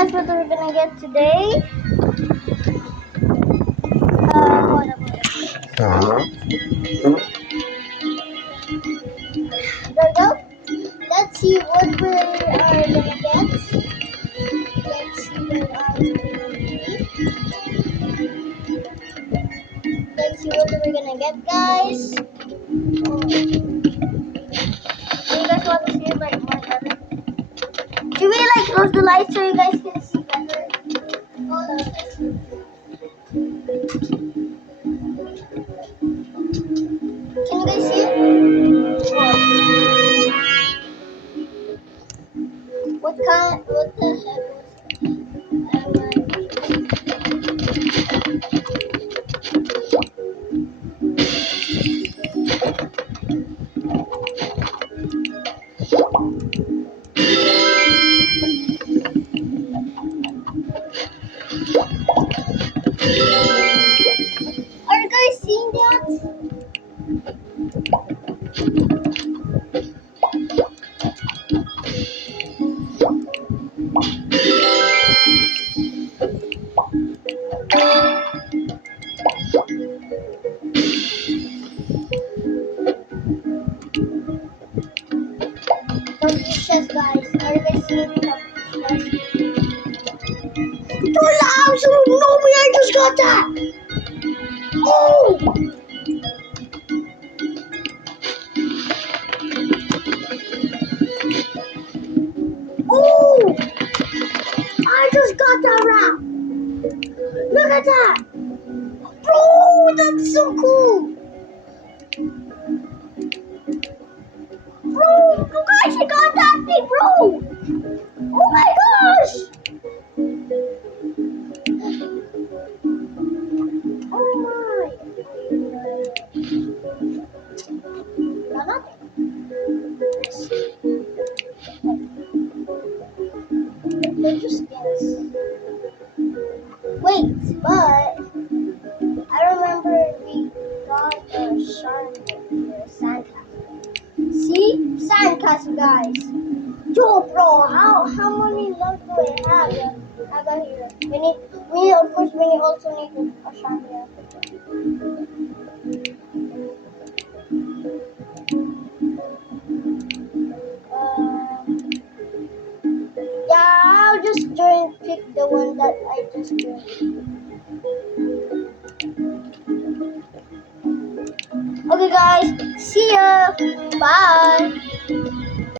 guys what we're gonna get today. Hold up. There we go. Let's see what we are gonna get. Let's see what are we gonna get. Let's see what we're gonna get, guys. Oh. Do you guys want to see it like more better? Should we like close the lights so you guys can see better? Hold on. Can you guys see it? What the heck was that? Are you guys seeing that? Delicious, guys. Are you guys seeing the too loud, so no me, I just got that. Oh! Oh! I just got that wrap. Look at that. Bro, that's so cool. Bro, you guys, I got that thing, bro. Oh my gosh. Oh my. No, nothing. Let's just guess. Wait, but I remember we got a shark here, sandcastle. See? Sandcastle, guys. Yo, bro, how many loves do I have? I got here. We of course we also need a shark here. Yeah, I'll just pick the one that I just did. Okay, guys. See ya. Bye.